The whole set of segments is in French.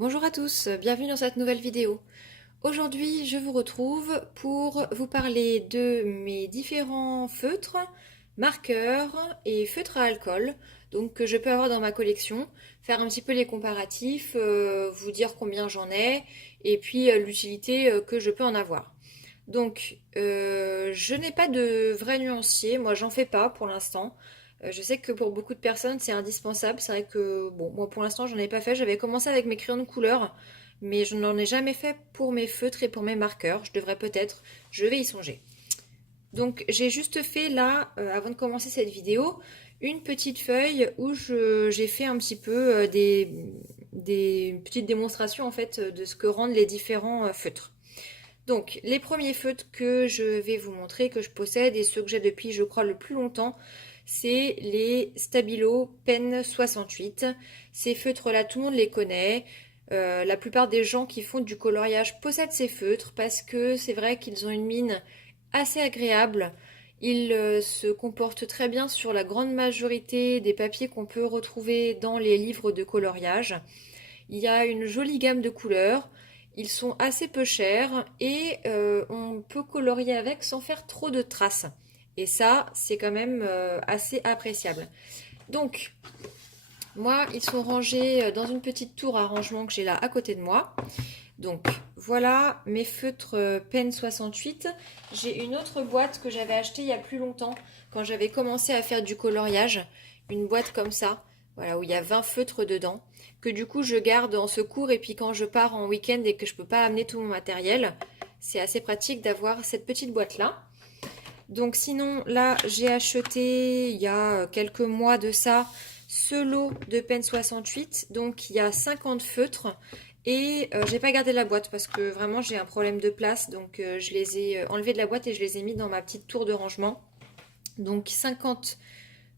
Bonjour à tous, bienvenue dans cette nouvelle vidéo. Aujourd'hui, je vous retrouve pour vous parler de mes différents feutres, marqueurs et feutres à alcool donc que je peux avoir dans ma collection, faire un petit peu les comparatifs, vous dire combien j'en ai et puis l'utilité que je peux en avoir. Donc, je n'ai pas de vrai nuancier, moi j'en fais pas pour l'instant. Je sais que pour beaucoup de personnes c'est indispensable. C'est vrai que bon, moi pour l'instant j'en ai pas fait. J'avais commencé avec mes crayons de couleur, mais je n'en ai jamais fait pour mes feutres et pour mes marqueurs. Je devrais peut-être, je vais y songer. Donc j'ai juste fait là, avant de commencer cette vidéo, une petite feuille où j'ai fait un petit peu des petites démonstrations en fait de ce que rendent les différents feutres. Donc, les premiers feutres que je vais vous montrer, que je possède et ceux que j'ai depuis, je crois, le plus longtemps, c'est les Stabilo Pen 68. Ces feutres-là, tout le monde les connaît. La plupart des gens qui font du coloriage possèdent ces feutres parce que c'est vrai qu'ils ont une mine assez agréable. Ils se comportent très bien sur la grande majorité des papiers qu'on peut retrouver dans les livres de coloriage. Il y a une jolie gamme de couleurs. Ils sont assez peu chers et on peut colorier avec sans faire trop de traces. Et ça, c'est quand même assez appréciable. Donc, moi, ils sont rangés dans une petite tour à rangement que j'ai là à côté de moi. Donc, voilà mes feutres Pen 68. J'ai une autre boîte que j'avais achetée il y a plus longtemps quand j'avais commencé à faire du coloriage. Une boîte comme ça, voilà, où il y a 20 feutres dedans, que du coup je garde en secours et puis quand je pars en week-end et que je peux pas amener tout mon matériel, c'est assez pratique d'avoir cette petite boîte là. Donc sinon là j'ai acheté il y a quelques mois de ça ce lot de Pen 68. Donc il y a 50 feutres et j'ai pas gardé la boîte parce que vraiment j'ai un problème de place. Donc je les ai enlevés de la boîte et je les ai mis dans ma petite tour de rangement. Donc 50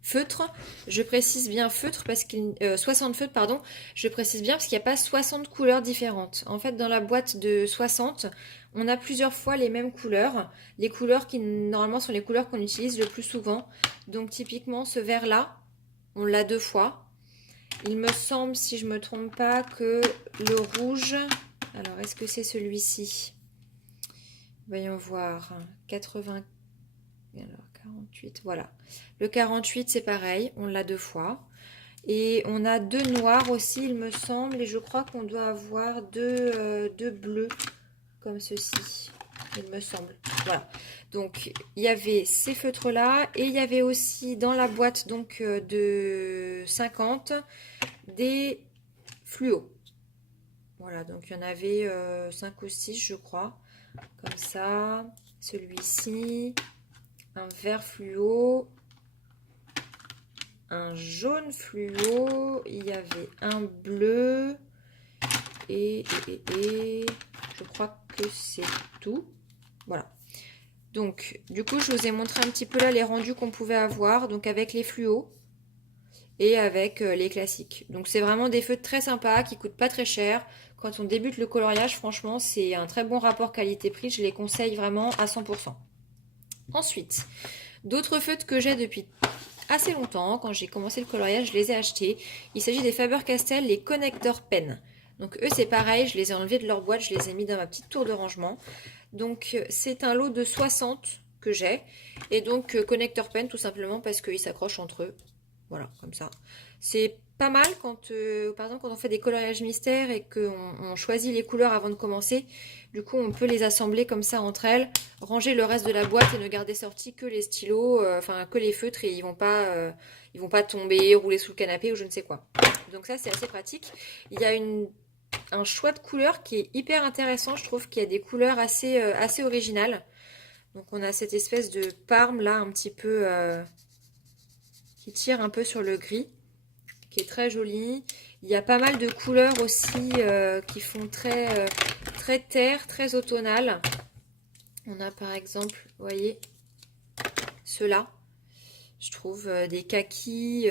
feutres, je précise bien feutres parce qu'il 60 feutres pardon, je précise bien parce qu'il n'y a pas 60 couleurs différentes. En fait, dans la boîte de 60, on a plusieurs fois les mêmes couleurs, les couleurs qui normalement sont les couleurs qu'on utilise le plus souvent. Donc typiquement ce vert là, on l'a deux fois. Il me semble, si je me trompe pas, que le rouge, alors est-ce que c'est celui-ci? Voyons voir, 80. Alors 48, voilà. Le 48, c'est pareil, on l'a deux fois. Et on a deux noirs aussi, il me semble, et je crois qu'on doit avoir deux bleus, comme ceci, il me semble. Voilà. Donc, il y avait ces feutres-là, et il y avait aussi dans la boîte donc de 50 des fluos. Voilà, donc il y en avait 5 ou 6, je crois, comme ça. Celui-ci, un vert fluo, un jaune fluo, il y avait un bleu et je crois que c'est tout. Voilà. Donc, du coup, je vous ai montré un petit peu là les rendus qu'on pouvait avoir, donc avec les fluos et avec les classiques. Donc, c'est vraiment des feutres très sympas qui coûtent pas très cher. Quand on débute le coloriage, franchement, c'est un très bon rapport qualité-prix. Je les conseille vraiment à 100%. Ensuite, d'autres feutres que j'ai depuis assez longtemps, quand j'ai commencé le coloriage, je les ai achetés. Il s'agit des Faber-Castell, les connecteurs pen. Donc eux c'est pareil, je les ai enlevés de leur boîte, je les ai mis dans ma petite tour de rangement. Donc c'est un lot de 60 que j'ai. Et donc connecteur pen tout simplement parce qu'ils s'accrochent entre eux. Voilà, comme ça. C'est pas mal quand, par exemple, quand on fait des coloriages mystères et qu'on choisit les couleurs avant de commencer. Du coup, on peut les assembler comme ça entre elles, ranger le reste de la boîte et ne garder sorti que les stylos, enfin que les feutres et ils vont pas tomber, rouler sous le canapé ou je ne sais quoi. Donc ça, c'est assez pratique. Il y a un choix de couleurs qui est hyper intéressant. Je trouve qu'il y a des couleurs assez originales. Donc on a cette espèce de parme là, un petit peu qui tire un peu sur le gris, qui est très joli. Il y a pas mal de couleurs aussi qui font très terre, très automnal. On a par exemple, vous voyez, ceux-là. Je trouve des kakis,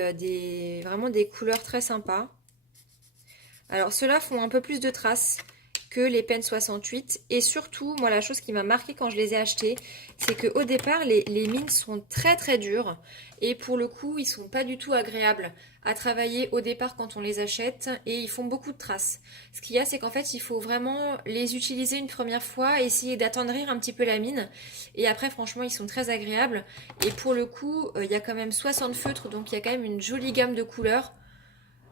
vraiment des couleurs très sympas. Alors ceux-là font un peu plus de traces que les Pen 68. Et surtout, moi, la chose qui m'a marqué quand je les ai achetés, c'est qu'au départ, les mines sont très très dures. Et pour le coup, ils sont pas du tout agréables à travailler au départ quand on les achète. Et ils font beaucoup de traces. Ce qu'il y a, c'est qu'en fait, il faut vraiment les utiliser une première fois, essayer d'attendrir un petit peu la mine. Et après, franchement, ils sont très agréables. Et pour le coup, il y a quand même 60 feutres, donc il y a quand même une jolie gamme de couleurs.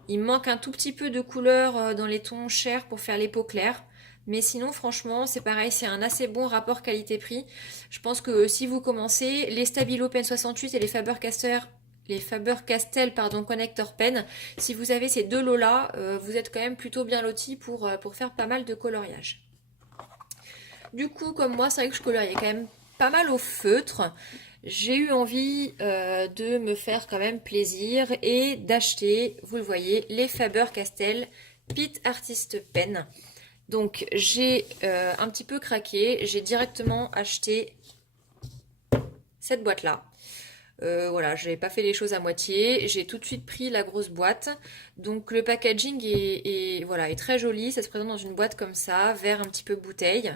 Il manque un tout petit peu de couleur dans les tons chers pour faire les peaux claires. Mais sinon, franchement, c'est pareil, c'est un assez bon rapport qualité-prix. Je pense que si vous commencez, les Stabilo Pen 68 et les Faber-Castell Connector Pen, si vous avez ces deux lots-là, vous êtes quand même plutôt bien lotis pour faire pas mal de coloriage. Du coup, comme moi, c'est vrai que je coloriais quand même pas mal au feutre. J'ai eu envie de me faire quand même plaisir et d'acheter, vous le voyez, les Faber-Castell Pitt Artist Pen. Donc j'ai un petit peu craqué, j'ai directement acheté cette boîte-là. Voilà, je n'avais pas fait les choses à moitié, j'ai tout de suite pris la grosse boîte. Donc le packaging voilà, est très joli, ça se présente dans une boîte comme ça, vert un petit peu bouteille.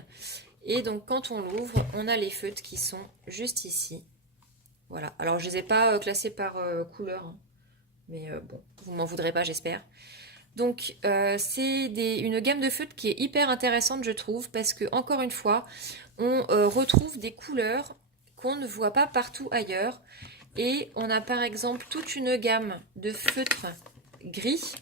Et donc quand on l'ouvre, on a les feutres qui sont juste ici. Voilà, alors je les ai pas classés par couleur, hein. Mais bon, vous m'en voudrez pas, j'espère. Donc c'est une gamme de feutres qui est hyper intéressante, je trouve, parce que encore une fois, on retrouve des couleurs qu'on ne voit pas partout ailleurs. Et on a par exemple toute une gamme de feutres gris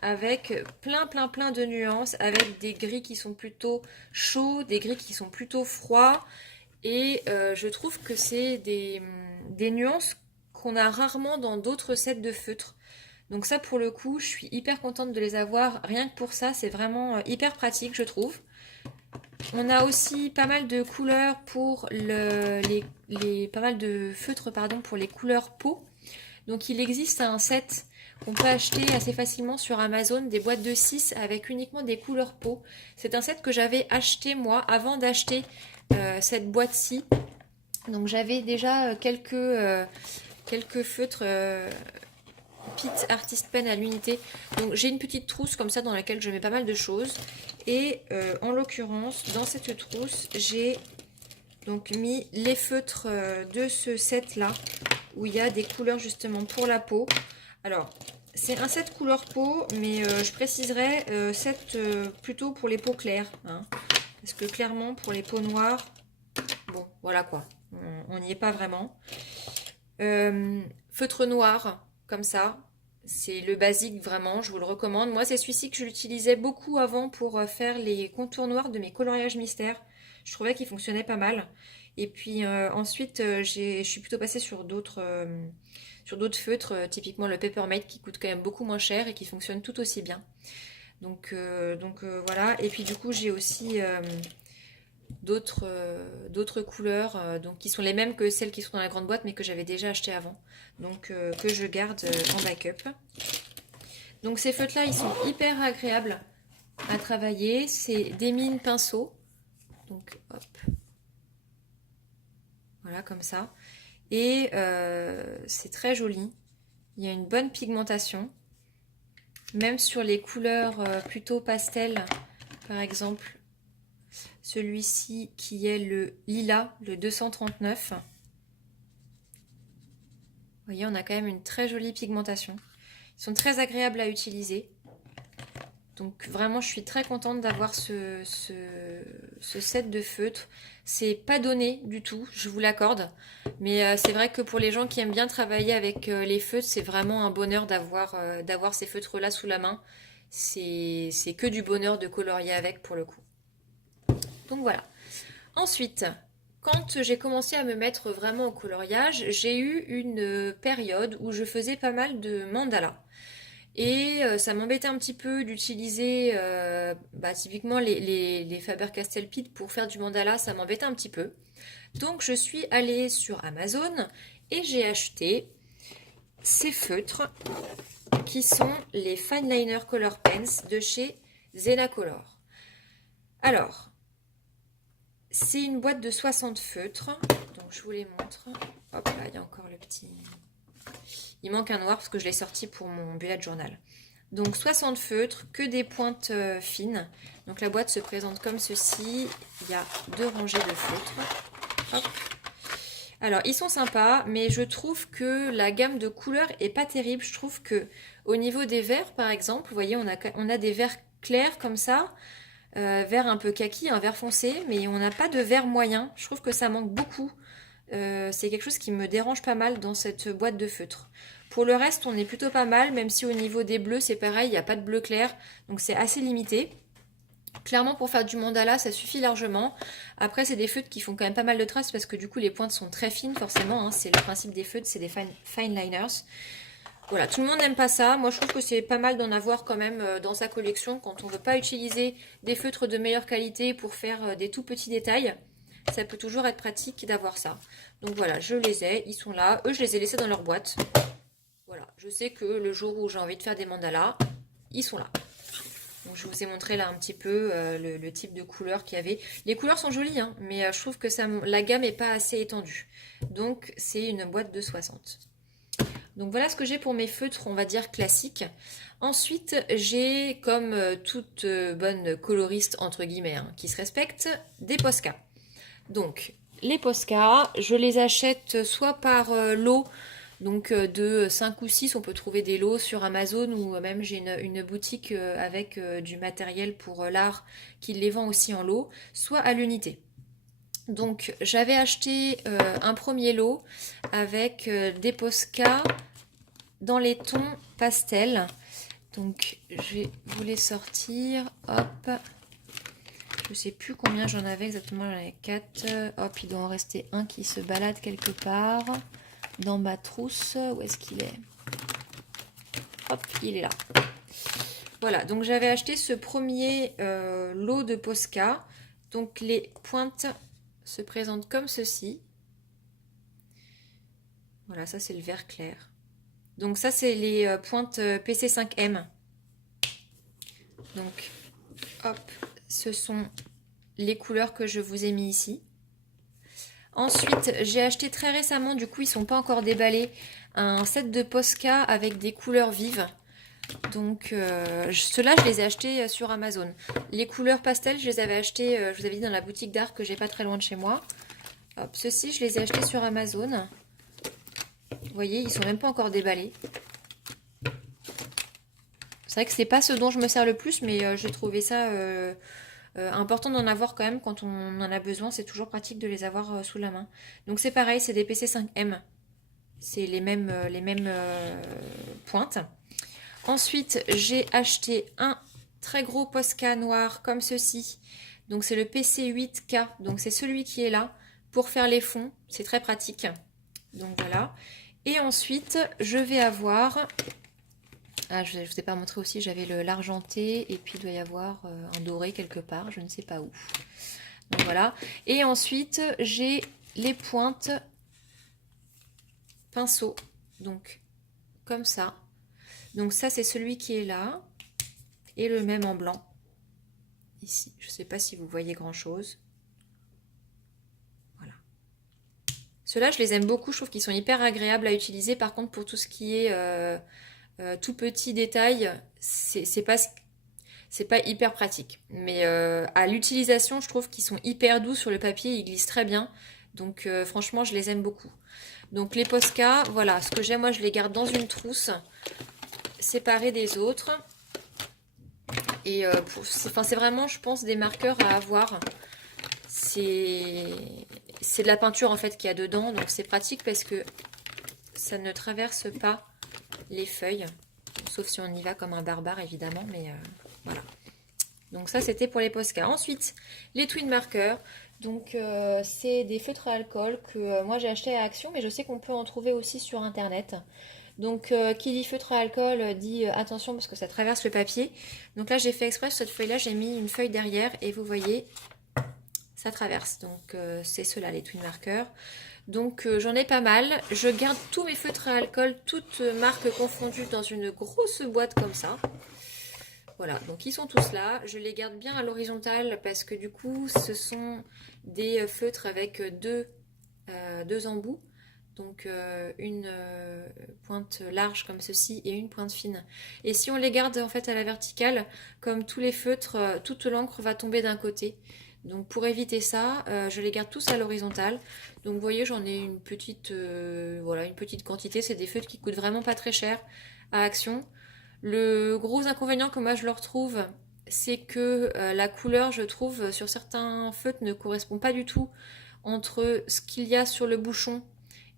avec plein de nuances, avec des gris qui sont plutôt chauds, des gris qui sont plutôt froids. Et je trouve que c'est des nuances qu'on a rarement dans d'autres sets de feutres. Donc ça, pour le coup, je suis hyper contente de les avoir. Rien que pour ça, c'est vraiment hyper pratique, je trouve. On a aussi pas mal de couleurs pour pas mal de feutres, pardon, pour les couleurs peau. Donc il existe un set qu'on peut acheter assez facilement sur Amazon, des boîtes de 6 avec uniquement des couleurs peau. C'est un set que j'avais acheté moi avant d'acheter cette boîte-ci. Donc j'avais déjà quelques feutres Pitt Artist Pen à l'unité. Donc j'ai une petite trousse comme ça dans laquelle je mets pas mal de choses. Et en l'occurrence, dans cette trousse, j'ai donc mis les feutres de ce set là, où il y a des couleurs justement pour la peau. Alors, c'est un set couleur peau, mais je préciserai set plutôt pour les peaux claires, hein, parce que clairement pour les peaux noires, bon voilà quoi, on n'y est pas vraiment. Feutre noir, comme ça, c'est le basique vraiment, je vous le recommande. Moi c'est celui-ci que je l'utilisais beaucoup avant pour faire les contours noirs de mes coloriages mystères. Je trouvais qu'il fonctionnait pas mal. Et puis ensuite je suis plutôt passée sur d'autres feutres, typiquement le Peppermint qui coûte quand même beaucoup moins cher et qui fonctionne tout aussi bien. Donc voilà, et puis du coup j'ai aussi d'autres couleurs donc qui sont les mêmes que celles qui sont dans la grande boîte mais que j'avais déjà acheté avant, donc que je garde en backup. Donc ces feutres là ils sont hyper agréables à travailler, c'est des mines pinceaux, donc hop, voilà comme ça, et c'est très joli, il y a une bonne pigmentation même sur les couleurs plutôt pastel, par exemple celui-ci qui est le lilas, le 239. Vous voyez, on a quand même une très jolie pigmentation. Ils sont très agréables à utiliser. Donc vraiment, je suis très contente d'avoir ce set de feutres. C'est pas donné du tout, je vous l'accorde. Mais c'est vrai que pour les gens qui aiment bien travailler avec les feutres, c'est vraiment un bonheur d'avoir ces feutres-là sous la main. C'est que du bonheur de colorier avec pour le coup. Donc voilà. Ensuite, quand j'ai commencé à me mettre vraiment au coloriage, j'ai eu une période où je faisais pas mal de mandalas. Et ça m'embêtait un petit peu d'utiliser typiquement les Faber-Castell Pitt pour faire du mandala, ça m'embêtait un petit peu. Donc je suis allée sur Amazon et j'ai acheté ces feutres qui sont les Fine Liner Color Pens de chez Zenacolor. Alors, c'est une boîte de 60 feutres, donc je vous les montre. Hop là, il y a encore le petit... Il manque un noir parce que je l'ai sorti pour mon bullet journal. Donc 60 feutres, que des pointes fines. Donc la boîte se présente comme ceci. Il y a 2 rangées de feutres. Hop. Alors ils sont sympas, mais je trouve que la gamme de couleurs est pas terrible. Je trouve que au niveau des verres par exemple, vous voyez on a des verres clairs comme ça. Vert un peu kaki, un vert foncé, mais on n'a pas de vert moyen. Je trouve que ça manque beaucoup. C'est quelque chose qui me dérange pas mal dans cette boîte de feutre. Pour le reste, on est plutôt pas mal, même si au niveau des bleus, c'est pareil, il n'y a pas de bleu clair, donc c'est assez limité. Clairement, pour faire du mandala, ça suffit largement. Après, c'est des feutres qui font quand même pas mal de traces parce que du coup, les pointes sont très fines, forcément. Hein, c'est le principe des feutres, c'est des fine liners. Voilà, tout le monde n'aime pas ça. Moi, je trouve que c'est pas mal d'en avoir quand même dans sa collection quand on veut pas utiliser des feutres de meilleure qualité pour faire des tout petits détails. Ça peut toujours être pratique d'avoir ça. Donc voilà, je les ai, ils sont là. Eux, je les ai laissés dans leur boîte. Voilà, je sais que le jour où j'ai envie de faire des mandalas, ils sont là. Donc je vous ai montré là un petit peu le type de couleurs qu'il y avait. Les couleurs sont jolies, hein, mais je trouve que la gamme n'est pas assez étendue. Donc c'est une boîte de 60. Donc voilà ce que j'ai pour mes feutres, on va dire classiques. Ensuite, j'ai, comme toute bonne coloriste, entre guillemets, hein, qui se respecte, des Posca. Donc, les Posca, je les achète soit par lot, donc de 5 ou 6, on peut trouver des lots sur Amazon, ou même j'ai une boutique avec du matériel pour l'art qui les vend aussi en lot, soit à l'unité. Donc j'avais acheté un premier lot avec des Posca dans les tons pastels. Donc je vais vous les sortir. Hop. Je sais plus combien j'en avais exactement. J'en avais 4. Hop, il doit en rester un qui se balade quelque part. Dans ma trousse. Où est-ce qu'il est? Hop, il est là. Voilà, donc j'avais acheté ce premier lot de Posca. Donc les pointes se présentent comme ceci. Voilà, ça c'est le vert clair. Donc ça c'est les pointes PC5M. Donc hop, ce sont les couleurs que je vous ai mis ici. Ensuite, j'ai acheté très récemment, du coup ils sont pas encore déballés, un set de Posca avec des couleurs vives. Donc ceux-là je les ai achetés sur Amazon. Les couleurs pastel je les avais achetés, je vous avais dit, dans la boutique d'art que j'ai pas très loin de chez moi. Hop, ceux-ci je les ai achetés sur Amazon. Vous voyez, ils sont même pas encore déballés. C'est vrai que c'est pas ce dont je me sers le plus, mais j'ai trouvé ça important d'en avoir quand même quand on en a besoin. C'est toujours pratique de les avoir sous la main. Donc c'est pareil, c'est des PC5M. C'est les mêmes pointes. Ensuite, j'ai acheté un très gros Posca noir comme ceci. Donc c'est le PC8K. Donc c'est celui qui est là pour faire les fonds. C'est très pratique. Donc voilà. Et ensuite, je vais avoir... Ah, je ne vous ai pas montré aussi, j'avais l'argenté et puis il doit y avoir un doré quelque part, je ne sais pas où. Donc voilà. Et ensuite, j'ai les pointes pinceau. Donc, comme ça. Donc ça, c'est celui qui est là. Et le même en blanc. Ici. Je ne sais pas si vous voyez grand-chose. Voilà. Ceux-là, je les aime beaucoup. Je trouve qu'ils sont hyper agréables à utiliser. Par contre, pour tout ce qui est... tout petit détail, c'est pas hyper pratique. Mais à l'utilisation, je trouve qu'ils sont hyper doux sur le papier, ils glissent très bien. Donc franchement, je les aime beaucoup. Donc les Posca, voilà, ce que j'ai, moi je les garde dans une trousse, séparée des autres. Et c'est vraiment, je pense, des marqueurs à avoir. C'est de la peinture en fait qu'il y a dedans, donc c'est pratique parce que ça ne traverse pas les feuilles, sauf si on y va comme un barbare évidemment, mais voilà. Donc ça c'était pour les Posca. Ensuite les twin markers, donc c'est des feutres à alcool que moi j'ai acheté à Action, mais je sais qu'on peut en trouver aussi sur internet. Donc qui dit feutre à alcool dit attention parce que ça traverse le papier. Donc là j'ai fait exprès sur cette feuille là, j'ai mis une feuille derrière et vous voyez ça traverse. Donc c'est ceux-là les twin markers. Donc j'en ai pas mal. Je garde tous mes feutres à alcool, toutes marques confondues, dans une grosse boîte comme ça. Voilà, donc ils sont tous là. Je les garde bien à l'horizontale parce que du coup ce sont des feutres avec deux embouts. Donc une pointe large comme ceci et une pointe fine. Et si on les garde en fait à la verticale, comme tous les feutres, toute l'encre va tomber d'un côté. Donc pour éviter ça, je les garde tous à l'horizontale. Donc vous voyez, j'en ai une petite, voilà, une petite quantité. C'est des feutres qui coûtent vraiment pas très cher à Action. Le gros inconvénient que moi je leur trouve, c'est que la couleur, je trouve, sur certains feutres ne correspond pas du tout entre ce qu'il y a sur le bouchon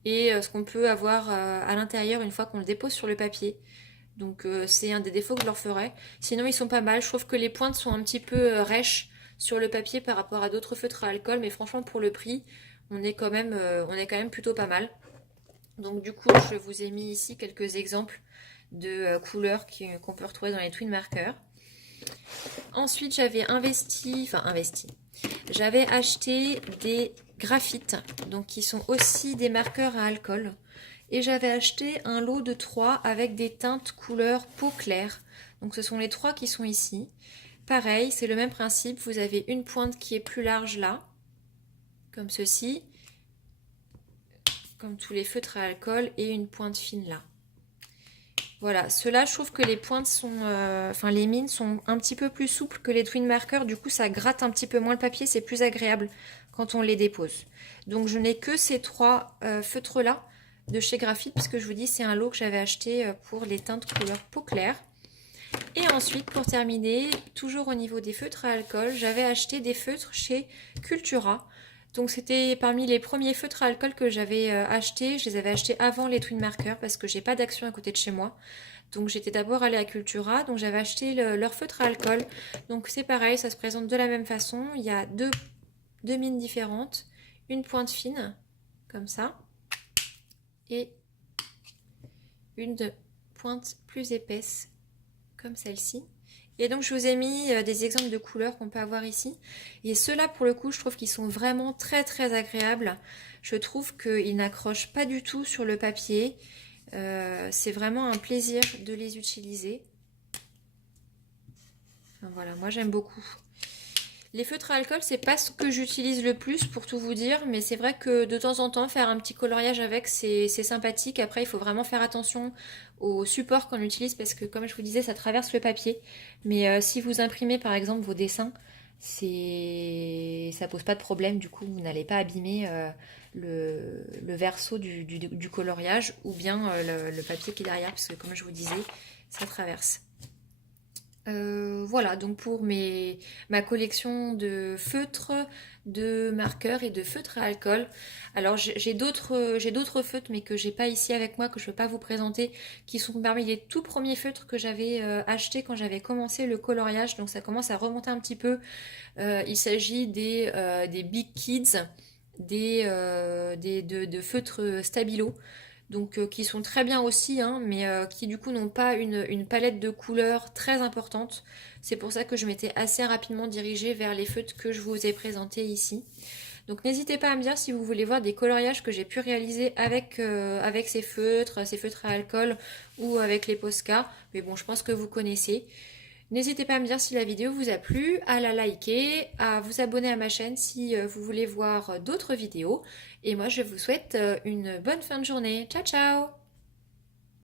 et ce qu'on peut avoir à l'intérieur une fois qu'on le dépose sur le papier. Donc c'est un des défauts que je leur ferais. Sinon ils sont pas mal. Je trouve que les pointes sont un petit peu rêches sur le papier par rapport à d'autres feutres à alcool, mais franchement pour le prix, on est quand même plutôt pas mal. Donc du coup je vous ai mis ici quelques exemples de couleurs qu'on peut retrouver dans les twin markers. Ensuite j'avais acheté des graphites, donc qui sont aussi des marqueurs à alcool. Et j'avais acheté un lot de 3 avec des teintes couleur peau claire. Donc ce sont les 3 qui sont ici. Pareil, c'est le même principe, vous avez une pointe qui est plus large là, comme ceci, comme tous les feutres à alcool, et une pointe fine là. Voilà, ceux-là, je trouve que les pointes sont, les mines sont un petit peu plus souples que les twin markers. Du coup, ça gratte un petit peu moins le papier, c'est plus agréable quand on les dépose. Donc, je n'ai que ces 3 feutres-là de chez Graphite, puisque je vous dis, c'est un lot que j'avais acheté pour les teintes couleur peau claire. Et ensuite, pour terminer, toujours au niveau des feutres à alcool, j'avais acheté des feutres chez Cultura. Donc c'était parmi les premiers feutres à alcool que j'avais achetés. Je les avais achetés avant les twin markers parce que j'ai pas d'Action à côté de chez moi. Donc j'étais d'abord allée à Cultura, donc j'avais acheté leur feutre à alcool. Donc c'est pareil, ça se présente de la même façon. Il y a deux mines différentes, une pointe fine, comme ça, et une pointe plus épaisse, comme celle-ci. Et donc je vous ai mis des exemples de couleurs qu'on peut avoir ici. Et ceux-là, pour le coup, je trouve qu'ils sont vraiment très très agréables. Je trouve qu'ils n'accrochent pas du tout sur le papier. C'est vraiment un plaisir de les utiliser. Enfin, voilà, moi j'aime beaucoup. Les feutres à alcool, c'est pas ce que j'utilise le plus pour tout vous dire, mais c'est vrai que de temps en temps, faire un petit coloriage avec, c'est sympathique. Après, il faut vraiment faire attention au support qu'on utilise parce que, comme je vous disais, ça traverse le papier. Mais si vous imprimez par exemple vos dessins, ça pose pas de problème. Du coup, vous n'allez pas abîmer le verso du coloriage ou bien le papier qui est derrière, parce que comme je vous disais, ça traverse. Voilà, donc pour ma collection de feutres, de marqueurs et de feutres à alcool. Alors j'ai d'autres feutres, mais que j'ai pas ici avec moi, que je ne peux pas vous présenter, qui sont parmi les tout premiers feutres que j'avais achetés quand j'avais commencé le coloriage. Donc ça commence à remonter un petit peu. Il s'agit des Big Kids, de feutres Stabilo. Donc qui sont très bien aussi, hein, mais qui du coup n'ont pas une palette de couleurs très importante. C'est pour ça que je m'étais assez rapidement dirigée vers les feutres que je vous ai présentés ici. Donc n'hésitez pas à me dire si vous voulez voir des coloriages que j'ai pu réaliser avec ces feutres à alcool ou avec les Posca. Mais bon, je pense que vous connaissez. N'hésitez pas à me dire si la vidéo vous a plu, à la liker, à vous abonner à ma chaîne si vous voulez voir d'autres vidéos. Et moi, je vous souhaite une bonne fin de journée. Ciao, ciao!